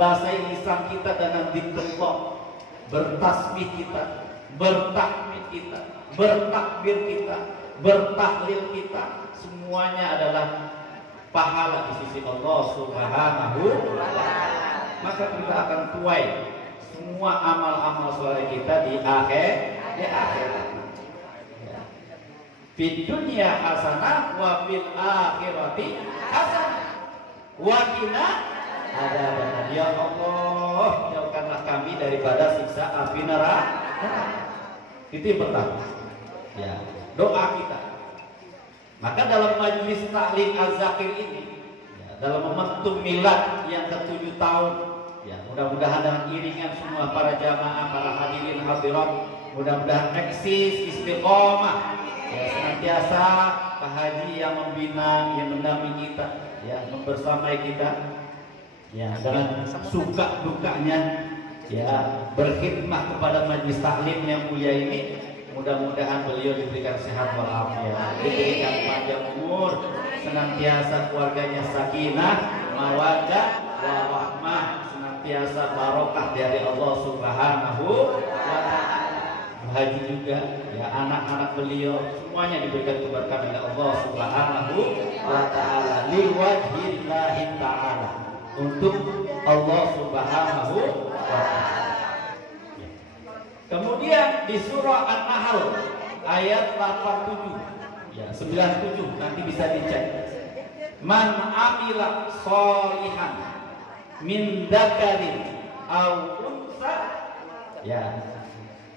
Bahasa lisan kita dengan dzikrullah, bertasbih kita, bertahmid kita, bertakbir kita, bertahlil kita, semuanya adalah pahala di sisi Allah Subhanahu wa ta'ala. Maka kita akan tuai semua amal-amal soleh kita di akhirat. Fid dunya hasanah wa fil akhirati hasanah wa qina adzabannar. Ya Allah, jauhkanlah kami daripada siksa api neraka. Itu yang pertama. Ya, doa kita. Maka dalam majelis taklim az-zakir ini, ya, dalam momentum milad yang ke-7 tahun, ya, mudah-mudahan dengan iringan semua para jamaah, para hadirin hadirat, mudah-mudahan eksis istiqomah. Ya, senantiasa Pak Haji yang membina, yang mendampingi kita, ya, membersamai kita, ya, dengan suka dukanya, ya, berkhidmat kepada majelis taklim yang mulia ini. Mudah-mudahan beliau diberikan sehat walafiat, diberikan panjang umur, senantiasa keluarganya sakinah, mawaddah, warahmah, senantiasa barokah dari Allah Subhanahu wa ta'ala. Haji juga, ya, anak-anak beliau semuanya diberikan keberkahan oleh Allah Subhanahu wa ta'ala, liwajhillahi ta'ala, untuk Allah Subhanahu wa ta'ala. Kemudian di surah An-Nahl ayat 87, ya, 97, nanti bisa dicek. Man amila sholihan min dzakarin aw unsa, ya.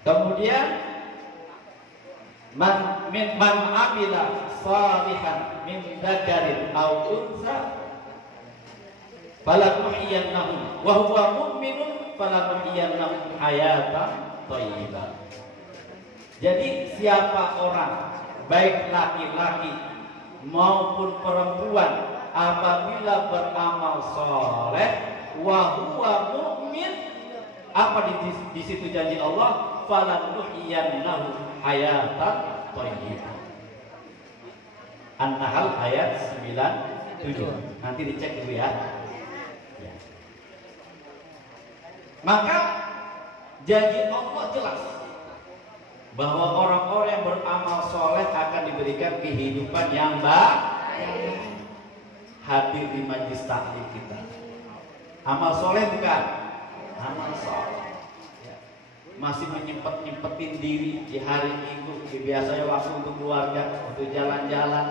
Kemudian man amila sholihan min dzakarin aw unsa falanuhyiyannahu wa huwa mu'minun falanuhyiyannahu hayatan thayyibah. Jadi siapa orang, baik laki-laki maupun perempuan, apabila beramal soleh wa huwa mu'min, apa di situ janji Allah, falanuhyiyannahu hayatan thayyibah. An-Nahl ayat 97. Nanti dicek dulu ya. Maka janji Allah jelas bahwa orang-orang yang beramal soleh akan diberikan kehidupan yang baik. Hadir di majlis taklim kita, amal soleh bukan? Amal soleh, ya. Masih menyempet-nyempetin diri di hari Minggu, biasanya waktu untuk keluarga, untuk jalan-jalan,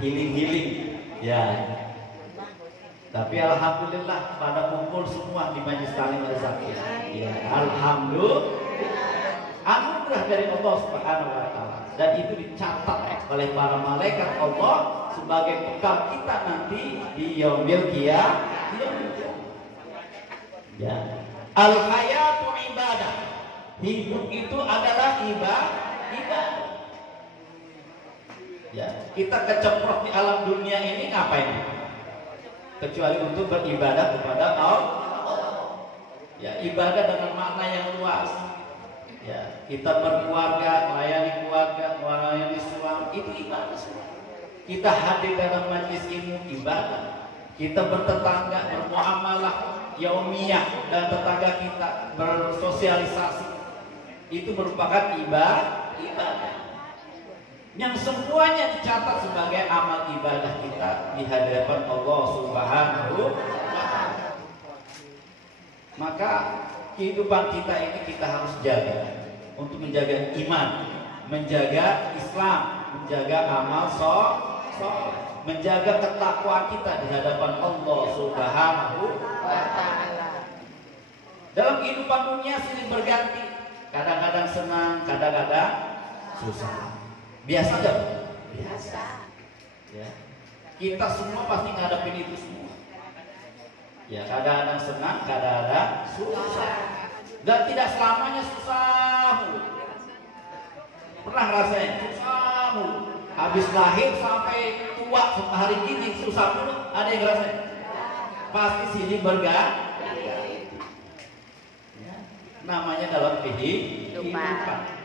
healing-healing, ya. Tapi alhamdulillah pada kumpul semua di majlis taklim az-zakir. Ya, alhamdulillah. Anugerah dari Allah Subhanahu wa ta'ala, dan itu dicatat oleh para malaikat Allah sebagai bekal kita nanti di yaumil qiyamah. Ya. Al-hayatu ibadah. Hidup itu adalah ibadah. Ya, kita keceprot di alam dunia ini ngapain? Kecuali untuk beribadah kepada Allah. Ya, ibadah dengan makna yang luas. Ya, kita berkeluarga, melayani keluarga, melayani suami, itu ibadah semua. Kita hadir dalam majlis ilmu, ibadah. Kita bertetangga, bermuamalah yaumiyah dan tetangga kita, bersosialisasi, itu merupakan ibadah. Yang semuanya dicatat sebagai amal ibadah kita di hadapan Allah Subhanahu wa ta'ala. Maka kehidupan kita ini kita harus jaga untuk menjaga iman, menjaga Islam, menjaga amal soleh, menjaga ketakwaan kita di hadapan Allah Subhanahu wa ta'ala. Dalam kehidupan dunia silih berganti, kadang-kadang senang, kadang-kadang susah. Biasa gak? Biasa. Ya. Kita semua pasti ngadepin itu semua. Ya, kadang-kadang senang, kadang-kadang susah. Dan tidak selamanya susah. Pernah ngerasain susah mulu. Habis lahir sampai tua hari gini susah mulu. Ada yang ngerasain? Pasti sini berganti. Ya. Namanya dalam kehidupan.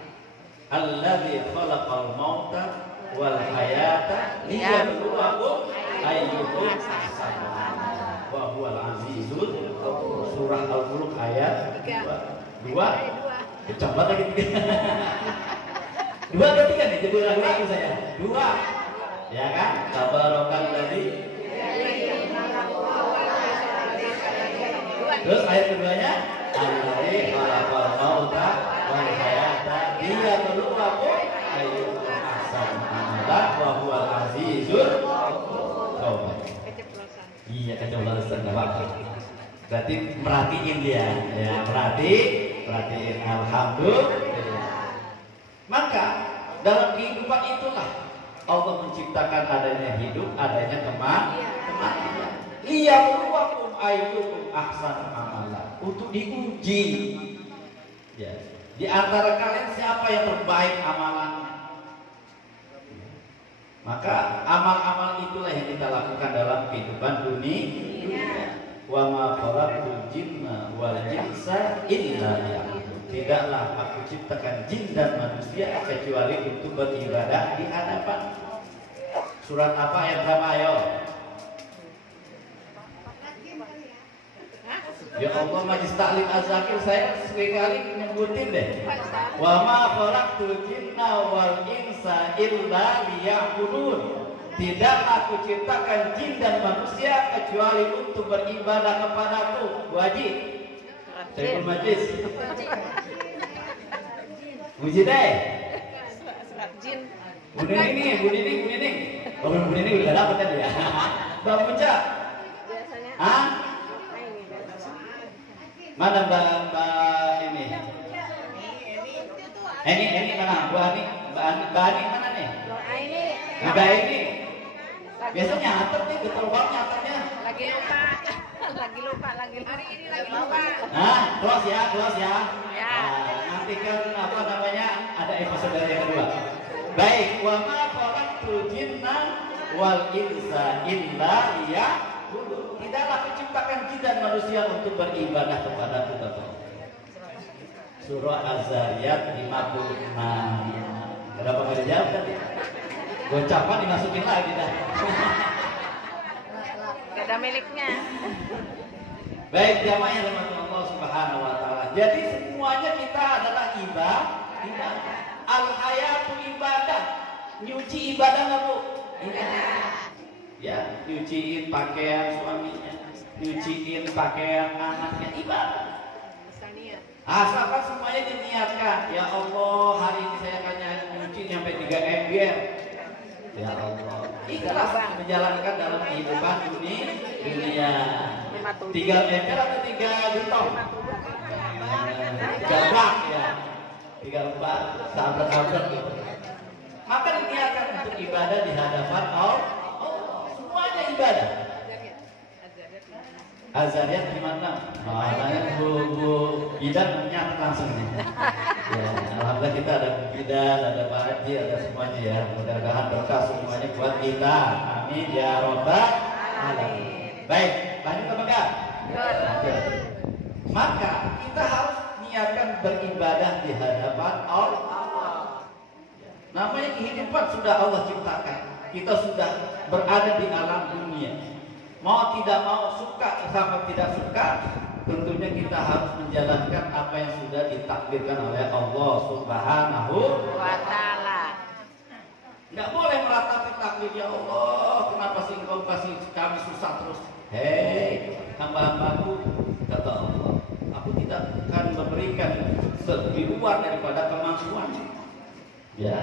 Alladzi khalaqal mauta wal hayata liyabluwakum ayyukum ahsanu amala wa huwal azizul ghafur. surah Al-Mulk ayat 2. Coba lagi 3. 2 atau 3 nih, jadi lagu saya. 2. Ya kan? Tabarakalladzi. Terus ayat keduanya, Allazi khalaqal mauta wal hayata liyabluwakum ayyukum ahsanu amalan wa huwal azizul ghafur. Iya, keceplosan enggak apa-apa. Berarti merhatiin dia, ya perhatiin. Alhamdulillah. Maka dalam kehidupan itulah Allah menciptakan adanya hidup, adanya kematian. Liyabluwakum ayyukum ahsanu amala, untuk diuji. Ya, di antara kalian siapa yang terbaik amalannya? Maka amal-amal itulah yang kita lakukan dalam kehidupan dunia. Wa ma khalaqtul jinna wal insa illa liya'budun. Tidaklah aku ciptakan jin dan manusia kecuali untuk beribadah di hadapan. Surat apa ayat berapa ayo? Ya Allah, majlis taklim az-zakir saya sekali nyebutin deh. Wa ma khalaqtul jinna wal insa illa liya'budun. Tidaklah aku ciptakan jin dan manusia kecuali untuk beribadah kepadaku. Wajib. Saya majlis. Muji deh. Bu Nining. Oh, Bu Nining udah dapat tadi ya. Mbak Muca. Hah? Mana Mbak ini? Ini mana? Mbak Ani mana nih? Mbak ini. Biasanya nyatet nih, betul banget nyatetnya. Lagi lupa. Nah, close ya. Ya. Nah, nanti kan apa namanya ada episode yang kedua. Baik, wa ma khalaqtul jinna wal insa illa liya'budun. Tidaklah kuciptakan jin dan manusia untuk beribadah kepada Tuhan. Surah Az-Zariyat 56. Kenapa nggak dijawab tadi? Gocapan dimasukin lagi dah. Gak ada miliknya. Baik, jamaah yang dirahmati Allah Subhanahu wa taala. Jadi semuanya kita adalah ibadah. Al-hayatu ibadah. Nyuci ibadah enggak, Bu? Ibadah. Ya, nyuciin pakaian suaminya, nyuciin pakaian anaknya, ibadah. Asalkan semuanya diniatkan. Ya Allah, hari ini saya akan nyuci sampai 3 ember. Ya Allah, ikhlas menjalankan dalam kehidupan dunia. 3 ember atau 3 gentong? 3 bak ya. 3 bak, sahabat-sahabat gitu. Maka diniatkan untuk ibadah di hadapan Allah. Semuanya ibadah. Az-Zariyat 56. Makanya Bu Bidan nyatet langsung nih. Ya, alhamdulillah kita ada Bidan, ada Pak Haji, ada semuanya ya. Mudah-mudahan berkah semuanya buat kita. Amin ya rabbal alamin. Baik, lanjut apa enggak? Maka kita harus niatkan beribadah di hadapan Allah. Namanya kehidupan sudah Allah ciptakan. Kita sudah berada di alam dunia. Mau tidak mau, suka sama tidak suka, tentunya kita harus menjalankan apa yang sudah ditakdirkan oleh Allah Subhanahu wa taala. Enggak boleh meratapi takdir, ya Allah, kenapa sih Engkau kasih kami susah terus? Hei, hamba-hambaku, kata Allah, aku tidak akan memberikan di luar daripada kemampuan. Ya.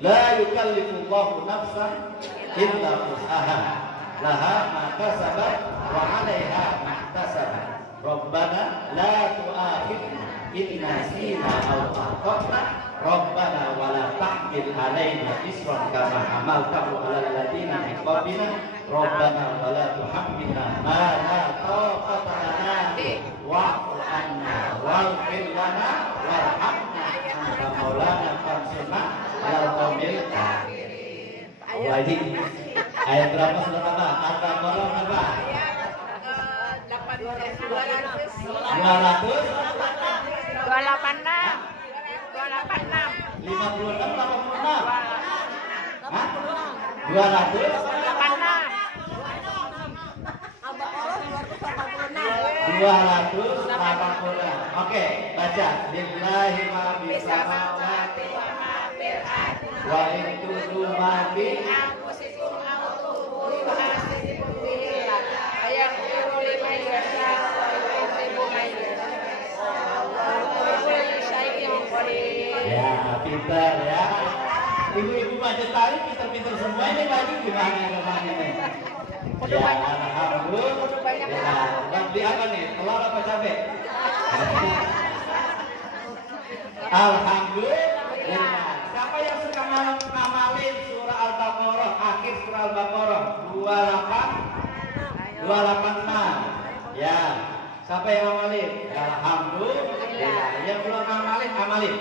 La yukallifullahu nafsan illa wus'aha. Laha ma kasabat wa 'alaiha ma ihtasabat. Rabbana la tu'akhidna in nasina aw akhtana. Rabbana wa la tahmil 'alaina isran kama hamaltahu 'alal ladzina min qablina. Rabbana wa la tuhammilna ma la taqata lana bihi wa'fu 'anna waghfir lana warhamna anta maulana fansurna 'alal qaumil kafirin. Wajib. Ayat berapa surat apa? Al-Baqarah berapa? Ayat 286. 56 86. Hah? 286. Al-Baqarah 286. 280. Oke, baca. Lillahi ma fis samawati wa ma fil ardi. Wa in tu'tu ma fi anfusikum aw tukhfuhu yuhasibkum bihi fayaghfiru liman yasha'u wa yu'adhibu man yasha'u. Allahu bi kulli syai'in qadir. Ya, pintar ya. Ibu-ibu Majestari pintar-pintar semua ini baju gimana ini? Ya, alhamdulillah. Ya, beli apa nih? Telur apa cabe? Alhamdulillah. Siapa yang suka ngamalin surah Al-Baqarah, akhir surah Al-Baqarah 286. Ya. Siapa yang ngamalin? Alhamdulillah. Yang belum ngamalin, amalin.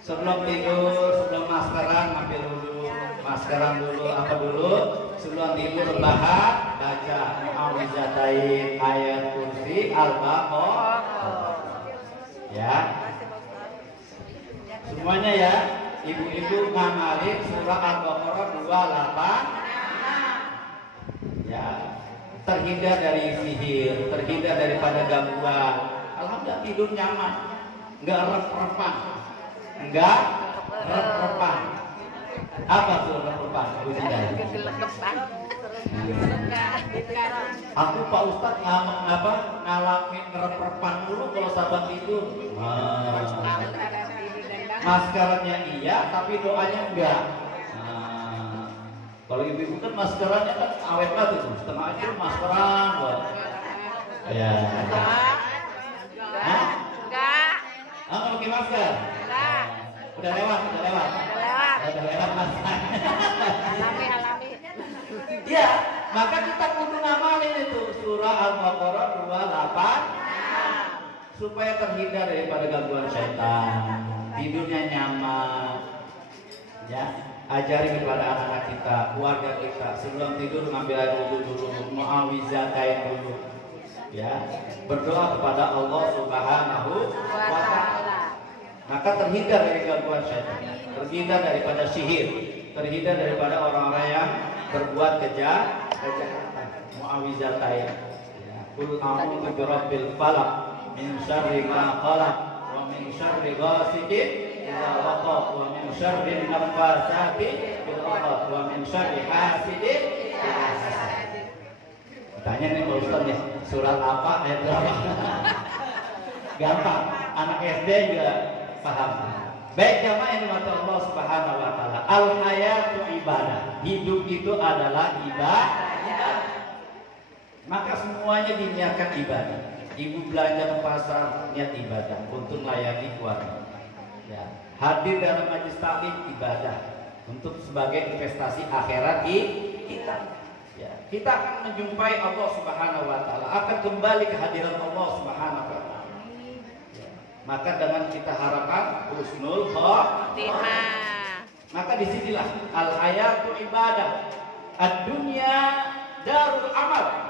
Sebelum tidur, sebelum maskeran, ambil dulu maskeran dulu, apa dulu? Sebelum tidur rebahan, baca Mu'awwizatain, ayat kursi, Al-Baqarah. Ya. Semuanya ya, ibu-ibu ngamalin surah Al-Baqarah 28. Ya. Terhindar dari sihir, terhindar daripada gangguan. Alhamdulillah tidur nyaman, enggak rep-repan. Enggak rep-repan. Apa tuh rep-repan? Aku Pak Ustadz ngalamin rep-repan dulu kalau sahabat tidur. Maskerannya iya, tapi doanya enggak. Kalau ibu-ibu kan maskerannya kan awet banget itu, setengah aja maskeran buat. Ya. Hah? Enggak. Nggak pakai masker? Enggak. Udah lewat. Udah lewat. Udah lewat masa. Alami. Iya, maka kita kudu ngamalin itu surah Al-Baqarah 28 supaya terhindar daripada gangguan setan, tidurnya nyaman. Ya, ajari kepada anak-anak kita, keluarga kita sebelum tidur ngambil air wudu dulu, Mu'awwizatain dulu. Ya, berdoa kepada Allah Subhanahu wa Ta'ala. Maka terhindar dari gangguan syaitan, terhindar daripada sihir, terhindar daripada orang-orang yang berbuat kejahatan. Mu'awwizatain. Qul a'udzu birabbil falaq min syarri ma khalaq wa min syarri ghasiqin idza waqab wa min syarri naffasati fil 'uqad wa min syarri hasidin idza hasad. Tanya nih Pak Ustaz nih, surat apa ayat berapa? Gampang, anak SD juga paham. Baik jamaah yang dimati Allah Subhanahu wa Ta'ala, al-hayatu ibadah. Hidup itu adalah ibadah. Maka semuanya diniatkan ibadah. Ibu belanja ke pasar niat ibadah untuk melayani keluarga. Ya. Hadir dalam majelis taklim ibadah untuk sebagai investasi akhirat kita. Ya. Kita akan menjumpai Allah Subhanahu wa Ta'ala, akan kembali ke hadirat Allah Subhanahu wa Ta'ala. Maka dengan kita harapkan husnul khotimah. Maka disinilah al-hayatu ibadah, ad-dunya darul amal.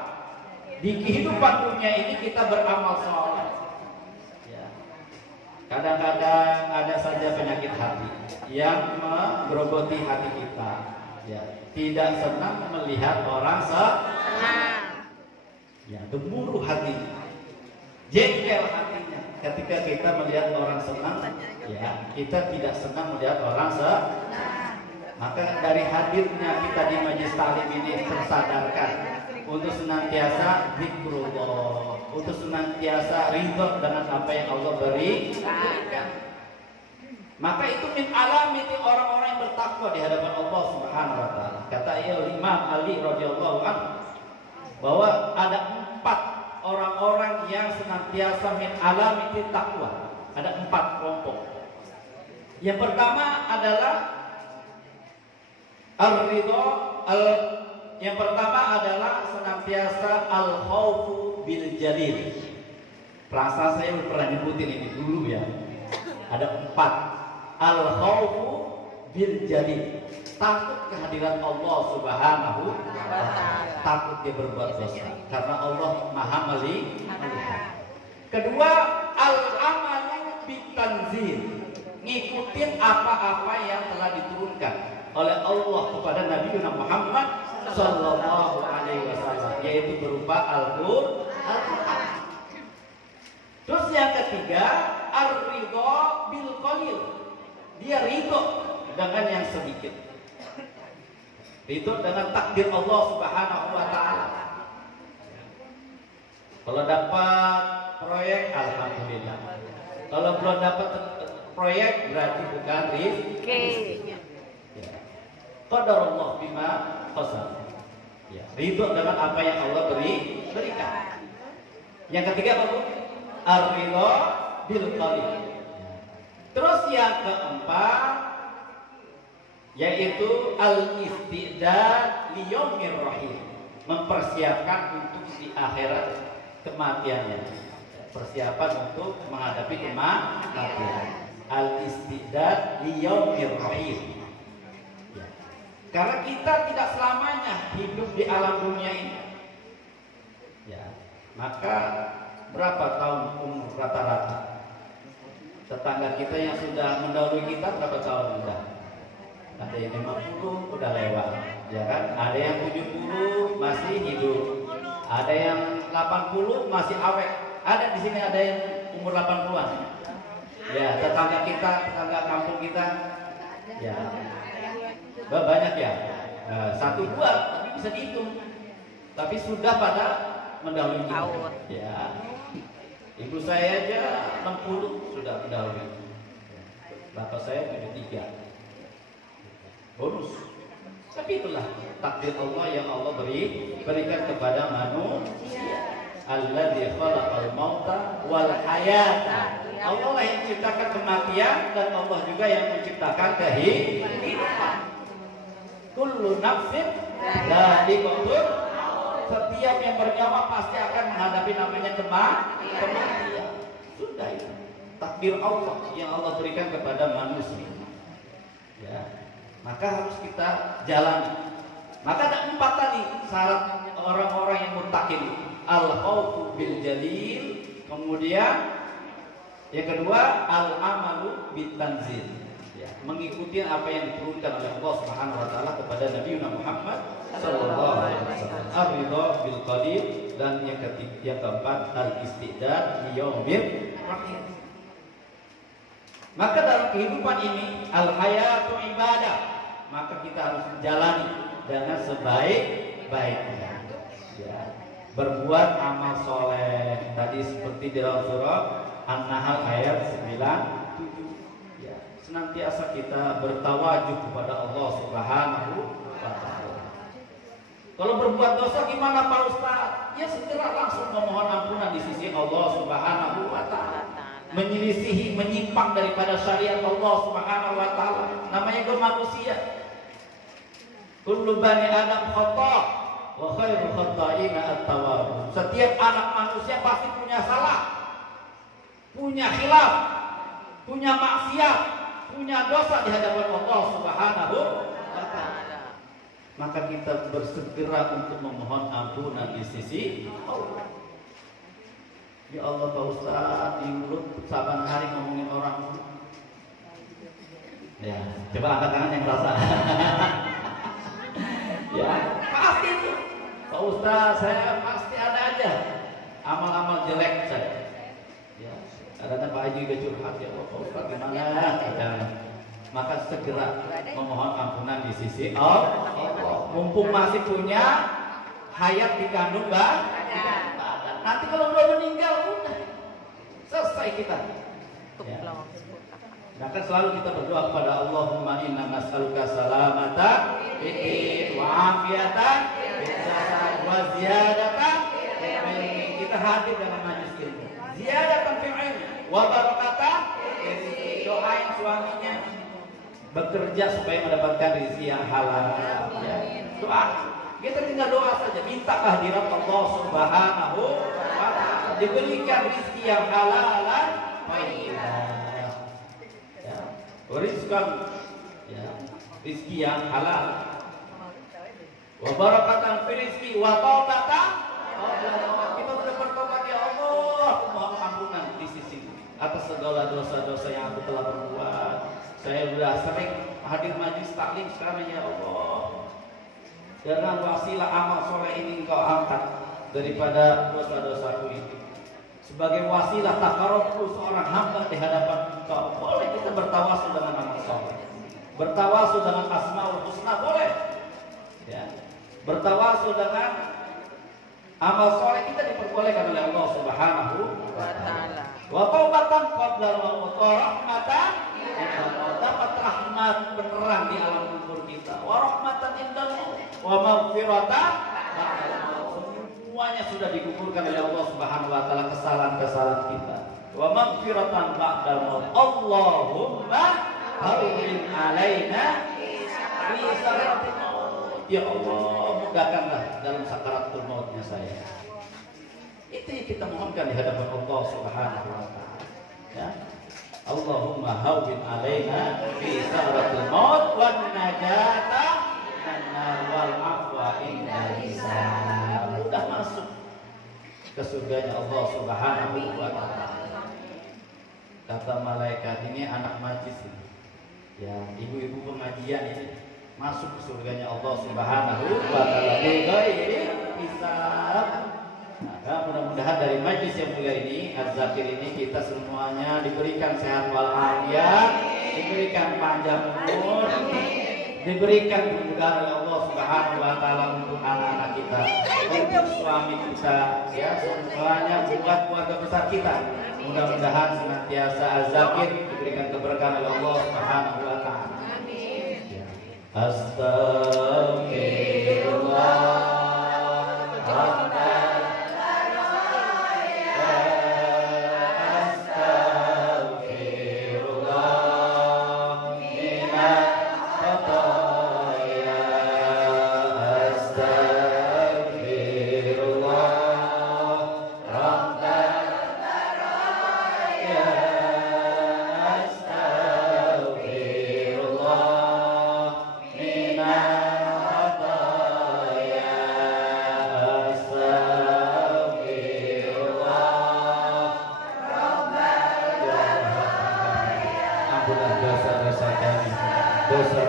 Di kehidupan dunia ini kita beramal soleh. Ya. Kadang-kadang ada saja penyakit hati yang menggerogoti hati kita. Ya. Tidak senang melihat orang senang. Ya, gemuruh hatinya, jengkel hatinya. Ketika kita melihat orang senang, ya kita tidak senang melihat orang senang. Maka dari hadirnya kita di majelis taklim ini tersadarkan untuk senantiasa zikrullah, untuk senantiasa ridho dengan apa yang Allah beri. Maka itu min alamati orang-orang yang bertakwa di hadapan Allah Subhanahu wa Ta'ala. Kata Imam Ali radhiyallahu anhu bahwa ada 4 orang-orang yang senantiasa min alamati takwa. Ada 4 kelompok. Yang pertama adalah yang pertama adalah senantiasa al-khaufu bil jalil. Rasa saya pernah nyebutin ini dulu ya. Ada 4. Al-khaufu bil jalil. Takut kehadiran Allah Subhanahu wa Ta'ala. Takut dia berbuat dosa karena Allah Maha melihat. Kedua, al-amalu bitanzil. Ngikutin apa-apa yang telah diturunkan oleh Allah kepada Nabi Muhammad sallallahu alaihi wasallam, yaitu berupa Al-Qur'an. Al-Quran. Terus yang ketiga, ar-ridho bil qalil. Dia ridho dengan yang sedikit. Ridho dengan takdir Allah Subhanahu wa taala. Kalau dapat proyek, alhamdulillah. Kalau belum dapat proyek, berarti bukan rezeki. Ya. Qadarullah bima qasam. Ya, ridho dengan apa yang Allah berikan. Yang ketiga apa, Bu? Ar-ridho bil qalil. Terus yang keempat yaitu al-istidad li yaumir rahim. Mempersiapkan untuk di akhirat kematiannya. Persiapan untuk menghadapi kematian. Al-istidad li yaumir rahim. Ya. Karena kita tidak selamanya hidup di alam dunia ini. Ya. Maka berapa tahun umur rata-rata? Tetangga kita yang sudah mendahului kita berapa tahun sudah? Ada yang 50 udah lewat, ya kan? Ada yang 70 masih hidup. Ada yang 80 masih awet. Ada di sini ada yang umur 80-an. Ya, tetangga kita, tetangga kampung kita. Ya. Banyak ya. 1-2 tapi bisa dihitung. Tapi sudah pada mendahului kita. Ya. Ibu saya aja 60 sudah mendahului. Bapak saya 73. Bonus. Tapi itulah takdir Allah yang Allah berikan kepada manusia. Alladzi khalaqal mauta wal hayata. Allah lah yang menciptakan kematian dan Allah juga yang menciptakan kehidupan. Kullu nafsin dha'iqatul. Setiap yang bernyawa pasti akan menghadapi namanya kematian. Sudah itu takdir Allah yang Allah berikan kepada manusia. Ya. Maka harus kita jalani. Maka ada 4 tadi syarat orang-orang yang muttaqin. Al-khaufu bil jalil, kemudian yang kedua al-amalu bit tanzil. Ya, mengikuti apa yang diturunkan oleh Allah Subhanahu wa taala kepada Nabi Muhammad sallallahu alaihi wasallam. Ar-ridha bil qalil, dan yang ketiga, yang keempat al-istidad li yaumir rahim. Maka dalam kehidupan ini al-hayatu ibadah, maka kita harus menjalani dengan sebaik-baiknya. Ya. Berbuat amal soleh tadi seperti di dalam surah An-Nahl ayat 97. Ya. Senantiasa kita bertawajuh kepada Allah Subhanahu wa taala. Kalau berbuat dosa gimana Pak Ustaz? Ya segera langsung memohon ampunan di sisi Allah Subhanahu wa taala. Menyelisihi, menyimpang daripada syariat Allah Subhanahu wa taala. Namanya gue manusia. Kullu bani Adam khata' wa khairu khata'ina at-tawwab. Setiap anak manusia pasti punya salah, punya khilaf, punya maksiat, punya dosa di hadapan Allah Subhanahu wa taala. Maka kita bersegera untuk memohon ampunan di sisi Allah. Ya Allah Pak Ustaz, di mulut saban hari ngomongin orang. Ya, coba angkat tangan yang merasa. Ya, pasti itu. Pak Ustaz, saya pasti ada aja amal-amal jelek saya. Ya, kadang-kadang Pak Haji juga curhat, ya Pak Ustaz gimana? Maka segera memohon ampunan di sisi Allah. Mumpung masih punya hayat dikandung badan. Nanti kalau udah meninggal udah selesai kita. Ya. Maka selalu kita berdoa kepada Allahumma inna nas'aluka salamata wa afiyatan wa ziyadatan. Kita hadir dalam majlis ini. Ziyadatan fil ilmi wa barakatan. Doain suaminya bekerja supaya mendapatkan rezeki yang halal. Ya. Doa. Kita tinggal doa saja, minta kehadiran Allah Subhanahu wa taala, diberikan rezeki yang halalan thayyiban. Ya, rizqan, ya, rezeki yang halal. Wa barakatan fi rizqi wa taubatan. Kita sudah bertobat, ya Allah, aku mohon ampunan di sisi atas segala dosa-dosa yang aku telah berbuat. Saya sudah sering hadir majlis taklim sekarang, ya Allah. Dengan wasilah amal soleh ini Engkau angkat daripada dosa-dosaku itu. Sebagai wasilah takarubku seorang hamba di hadapan Engkau, boleh kita bertawasul dengan amal soleh, bertawasul dengan asmaul husna, boleh. Ya. Bertawasul dengan amal soleh kita diperbolehkan oleh Allah Subhanahu wa Ta'ala. Wa taubatan qabla al-maut wa rahmatan indal maut, dapat rahmat beneran di alam kubur kita. Wa rahmatan indal maut wa maghfiratan ba'dal maut. Semuanya sudah digugurkan oleh Allah Subhanahu wa Ta'ala kesalahan-kesalahan kita. Wa maghfiratan ba'dal maut. Allahumma hawwin alaina fi sakaratil maut. Ya Allah, mudahkanlah dalam sakaratul mautnya saya. Itu yang kita mohonkan di hadapan Allah Subhanahu wa Ta'ala. Ya. Allahumma hawwin alaina fi sakaratil maut wan najata minan wal afwa indal hisab. Sudah masuk ke surganya Allah Subhanahu wa Ta'ala. Kata malaikat, ini anak majlis ini. Ya, ibu-ibu pengajian ini masuk ke surganya Allah Subhanahu wa Ta'ala bighairi hisab. Maka mudah-mudahan dari majlis yang mulia ini, Az-Zakir ini, kita semuanya diberikan sehat walafiat, diberikan panjang umur, diberikan kemudahan oleh Allah Subhanahu wa Ta'ala untuk anak-anak kita, untuk suami kita, ya, semuanya buat keluarga besar kita. Mudah-mudahan senantiasa Az-Zakir diberikan keberkahan oleh Allah Subhanahu wa Ta'ala. Astagfirullah. Dosa